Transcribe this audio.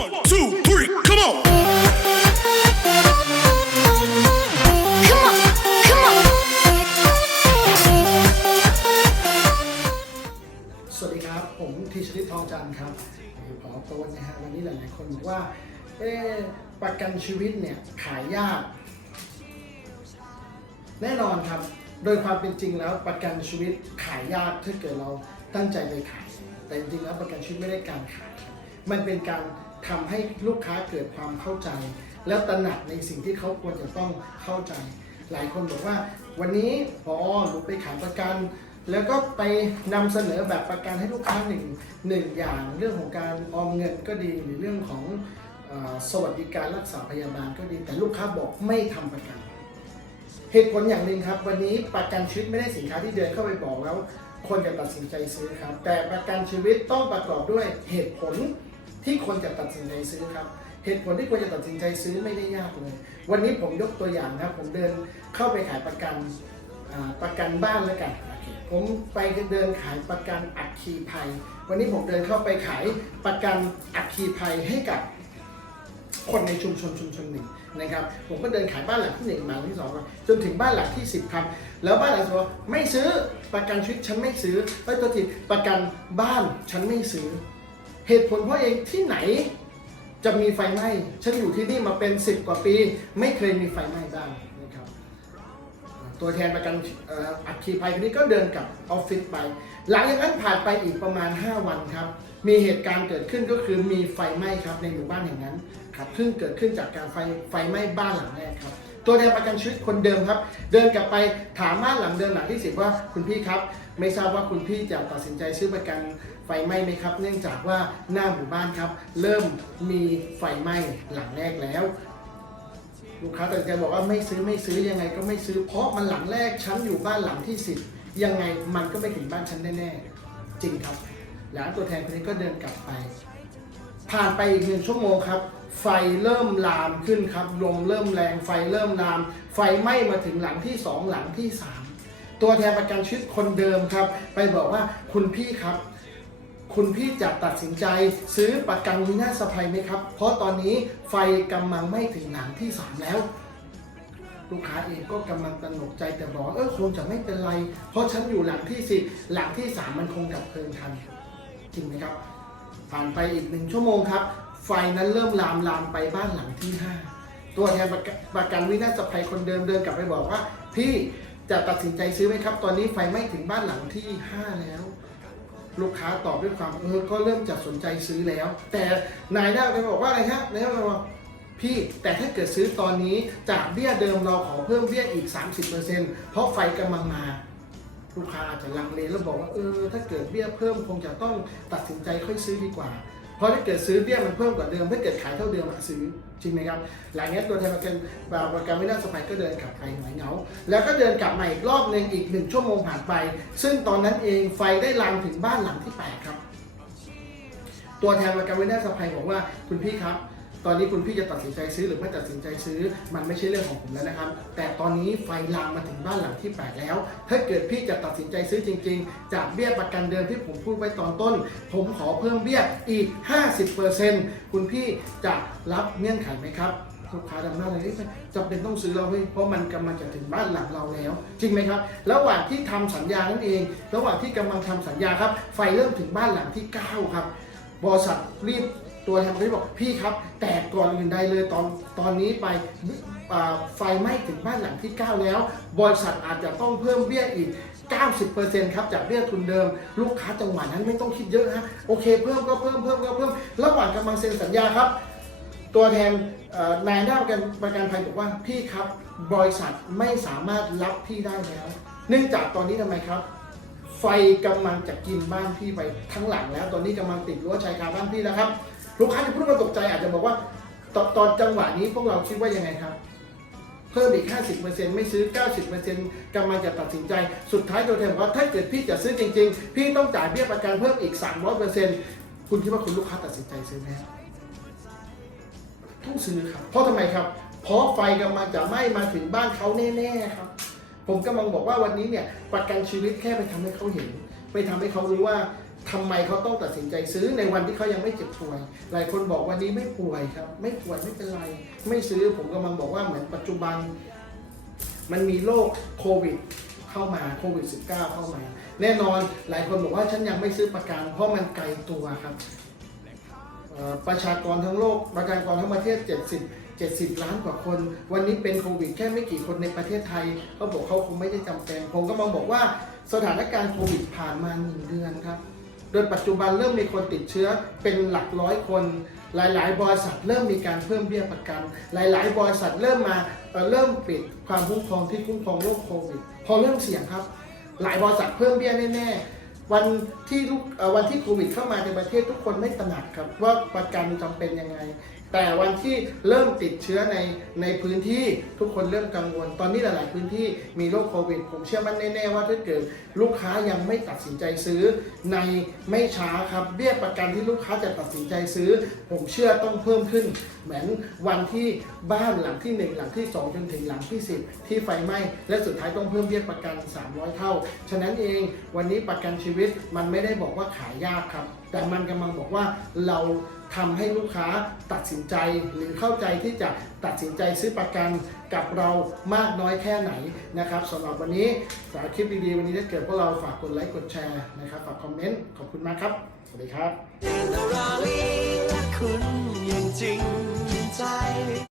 One, two, three, come on. Come on, come on. สวัสดีครับ ผมธีชลิตทองจันทร์ครับผอโต้นนะฮะวันนี้หลายๆคนบอกว่า เอ๊ะประกันชีวิตเนี่ยขายยาก แน่นอนครับ โดยความเป็นจริงแล้วประกันชีวิตขายยากถ้าเกิดเราตั้งใจไปขาย แต่จริงๆแล้วประกันชีวิตไม่ได้การขายครับมันเป็นการ ทำให้ลูกค้าเกิดความเข้าใจ แล้วตระหนักในสิ่งที่เขาควรจะต้องเข้าใจ หลายคนบอกว่า วันนี้พอหนูไปขายประกัน แล้วก็ไปนำเสนอแบบประกันให้ลูกค้าหนึ่งหนึ่งอย่างเรื่องของการออมเงินก็ดีหรือเรื่องของอสวัสดิการรักษาพยาบาลก็ดี แต่ลูกค้าบอกไม่ทำประกัน เหตุผลอย่างหนึ่งครับ วันนี้ประกันชีวิตไม่ได้สินค้าที่เดินเข้าไปบอกแล้วคนจะตัดสินใจซื้อครับ แต่ประกันชีวิตต้องประกอบด้วยเหตุผล ที่คนจะตัดสินใจซื้อครับ เหตุผลที่ควรจะตัดสินใจซื้อไม่ได้ยากเลย วันนี้ผมยกตัวอย่างนะครับ ผมเดินเข้าไปขายประกันประกันบ้านแล้วกันผมไปเดินขายประกันอัคคีภัย วันนี้ผมเดินเข้าไปขายประกันอัคคีภัยให้กับคนในชุมชนชุมชนหนึ่งนะครับ ผมก็เดินขายบ้านหลังที่หนึ่งมาหลังที่สองจนถึงบ้านหลังที่สิบครับ แล้วบ้านหลังที่สองไม่ซื้อประกันชีวิตฉันไม่ซื้อเอ้ตัวทีประกันบ้านฉันไม่ซื้อ เหตุผลเพราะเองที่ไหนจะมีไฟไหม้ ฉันอยู่ที่นี่มาเป็น 10 กว่าปี ไม่เคยมีไฟไหม้บ้างนะครับ ตัวแทนประกันอัคคีภัยคนนี้ก็เดินกลับออฟฟิศไป หลังจากนั้นผ่านไปอีกประมาณ 5 วันครับ มีเหตุการณ์เกิดขึ้นก็คือมีไฟไหม้ครับในหมู่บ้านแห่งนั้นครับเพิ่งเกิดขึ้นจากการไฟไฟไหม้บ้านหลังแรกครับ ตัวแทนประกันชีวิตคนเดิมครับ เดินกลับไปถามบ้านหลังเดิมหลังที่สิบว่าคุณพี่ครับ ไม่ทราบว่าคุณพี่จะตัดสินใจซื้อประกัน ฟไหม้ไหมครับ เนื่องจากว่าหน้าหมู่บ้านครับ เริ่มมีไฟไหม้หลังแรกแล้วลูกค้าตัดสินใจบอกว่าไม่ซื้อไม่ซื้อยังไงก็ไม่ซื้อเพราะมันหลังแรกฉันอยู่บ้านหลังที่สิบยังไงมันก็ไม่ถึงบ้านฉันแน่ๆจริงครับ หลังตัวแทนคนนี้ก็เดินกลับไป ผ่านไปอีกหนึ่งชั่วโมงครับ ไฟเริ่มลามขึ้นครับลมเริ่มแรงไฟเริ่มลาม ไฟไหม้มาถึงหลังที่สองหลังที่สามตัวแทนประกันชีวิตคนเดิมครับ ไปบอกว่าคุณพี่ครับ คุณพี่จะตัดสินใจซื้อประกันวินาศภัยไหมครับ เพราะตอนนี้ไฟกำลังไม้ถึงหลังที่สามแล้ว ลูกค้าเองก็กำลังตระหนกใจแต่บอกเออคงจะไม่เป็นไร เพราะฉันอยู่หลังที่สิบหลังที่สามมันคงดับเพลิงทัน จริงไหมครับ ผ่านไปอีกหนึ่งชั่วโมงครับ ไฟนั้นเริ่มลามลามไปบ้านหลังที่ห้าตัวแทนประกันวินาศภัยคนเดิมเดินกลับไปบอกว่าพี่จะตัดสินใจซื้อไหมครับ ตอนนี้ไฟไหม้ถึงบ้านหลังที่ห้าแล้ว ลูกค้าตอบด้วยความเออก็เริ่มจะสนใจซื้อแล้ว แต่นายหน้าไปบอกว่าอะไรฮะนายหน้าบอกพี่แต่ถ้าเกิดซื้อตอนนี้จากเบี้ยเดิมเราขอเพิ่มเบี้ยอีก 30%เพราะไฟกำลังมาลูกค้าอาจจะลังเลแล้วบอกว่าเออถ้าเกิดเบี้ยเพิ่มคงจะต้องตัดสินใจค่อยซื้อดีกว่า เพราะถ้าเกิดซื้อเบี้ยมันเพิ่มกว่าเดิม ถ้าเกิดขายเท่าเดิมอะซื้อจริงไหมครับ หลังนี้ตัวแทนประกันประกันไม่น่าสบายก็เดินกลับไปหน่อยเหงา แล้วก็เดินกลับมาอีกรอบหนึ่งอีกหนึ่งชั่วโมงผ่านไป ซึ่งตอนนั้นเองไฟได้ลามถึงบ้านหลังที่แปดครับ ตัวแทนประกันวินาศภัยบอกว่าคุณพี่ครับ ตอนนี้คุณพี่จะตัดสินใจซื้อหรือไม่ตัดสินใจซื้อ มันไม่ใช่เรื่องของผมแล้วนะครับ แต่ตอนนี้ไฟลามมาถึงบ้านหลังที่ 8 แล้ว ถ้าเกิดพี่จะตัดสินใจซื้อจริง ๆ จากเบี้ยประกันเดิมที่ผมพูดไว้ตอนต้น ผมขอเพิ่มเบี้ยอีก 50%คุณพี่จะรับเงื่อนไขไหมครับลูกค้าดำหน้าเลยจำเป็นต้องซื้อเราเว้ยเพราะมันกำลังจะถึงบ้านหลังเราแล้ว จริงไหมครับ ระหว่างที่ทำสัญญานั่นเอง ระหว่างที่กำลังทำสัญญาครับ ไฟเริ่มถึงบ้านหลังที่ 9 ครับบริษัทรีบ ตัวแทนบริษัทบอกพี่ครับ แต่ก่อนอื่นใดเลยตอนตอนนี้ไปไฟไหม้ถึงบ้านหลังที่ 9 แล้ว บริษัทอาจจะต้องเพิ่มเบี้ยอีก 90%ครับจากเบี้ยทุนเดิม ลูกค้าจังหวะนั้นไม่ต้องคิดเยอะฮะโอเคเพิ่มก็เพิ่มเพิ่มก็เพิ่มระหว่างกำลังเซ็นสัญญาครับ ตัวแทนนายหน้าประกันประกันภัยบอกว่าพี่ครับบริษัทไม่สามารถรับพี่ได้แล้ว เนื่องจากตอนนี้ทำไมครับไฟกำลังจะกินบ้านพี่ไปทั้งหลังแล้ว ตอนนี้กำลังติดรั้วชายคาบ้านพี่แล้วครับ ลูกค้าที่พูดมาตกใจอาจจะบอกว่าตอนตอนจังหวะนี้พวกเราคิดว่ายังไงครับ เพิ่มอีก 50%ไม่ซื้อ 90%กำลังจะตัดสินใจ สุดท้ายตัวแทนบอกว่าถ้าเกิดพี่จะซื้อจริง ๆ พี่ต้องจ่ายเบี้ยประกันเพิ่มอีก 300%คุณคิดว่าคุณลูกค้าตัดสินใจซื้อไหมต้องซื้อครับ เพราะทำไมครับ เพราะไฟกำลังจะไหม้มาถึงบ้านเขาแน่ๆครับ ผมกำลังบอกว่าวันนี้เนี่ยประกันชีวิตแค่ไปทำให้เขาเห็น ไปทำให้เขารู้ว่าทำไมเขาต้องตัดสินใจซื้อในวันที่เขายังไม่เจ็บป่วย หลายคนบอกวันนี้ไม่ป่วยครับ ไม่ป่วยไม่เป็นไร ไม่ซื้อผมกำลังบอกว่าเหมือนปัจจุบัน มันมีโรคโควิดเข้ามาโควิด -19 เข้ามา แน่นอนหลายคนบอกว่าฉันยังไม่ซื้อประกัน เพราะมันไกลตัวครับประชากรทั้งโลกประชากรทั้งประเทศ 70 70 ล้านกว่าคน วันนี้เป็นโควิดแค่ไม่กี่คนในประเทศไทยเขาบอกเขาคงไม่ได้จำเป็นผมก็มองบอกว่า สถานการณ์โควิดผ่านมาหนึ่งเดือนครับ โดยปัจจุบันเริ่มมีคนติดเชื้อเป็นหลักร้อยคน หลาย ๆ บริษัทเริ่มมีการเพิ่มเบี้ยประกัน หลาย ๆ บริษัทเริ่มมาเอ่อเริ่มปิดความคุ้มครองที่คุ้มครองโรคโควิด พอเริ่มเสี่ยงครับ หลายบริษัทเพิ่มเบี้ยแน่ๆ วันที่ลูกวันที่โควิดเข้ามาในประเทศทุกคนไม่ตระหนักครับว่าประกันจำเป็นยังไง แต่วันที่เริ่มติดเชื้อในในพื้นที่ทุกคนเริ่มกังวล ตอนนี้หลาย ๆ พื้นที่มีโรคโควิด ผมเชื่อมั่นแน่ ๆ ว่าถ้าเกิดลูกค้ายังไม่ตัดสินใจซื้อในไม่ช้าครับเบี้ยประกันที่ลูกค้าจะตัดสินใจซื้อ ผมเชื่อต้องเพิ่มขึ้น เหมือนวันที่บ้านหลังที่ 1 หลังที่ 2 จนถึงหลังที่ 10 ที่ไฟไหม้และสุดท้ายต้องเพิ่มเบี้ยประกัน 300 เท่า ฉะนั้นเองวันนี้ประกันชีวิตมันไม่ได้บอกว่าขายยากครับ แต่มันกำลังบอกว่าเราทำให้ลูกค้าตัดสินใจหรือเข้าใจที่จะตัดสินใจซื้อประกันกับเรามากน้อยแค่ไหนนะครับสำหรับวันนี้สารคลิปดีๆวันนี้ถ้าเกิดพวกเราฝากกดไลค์กดแชร์นะครับฝากคอมเมนต์ขอบคุณมากครับ สวัสดีครับ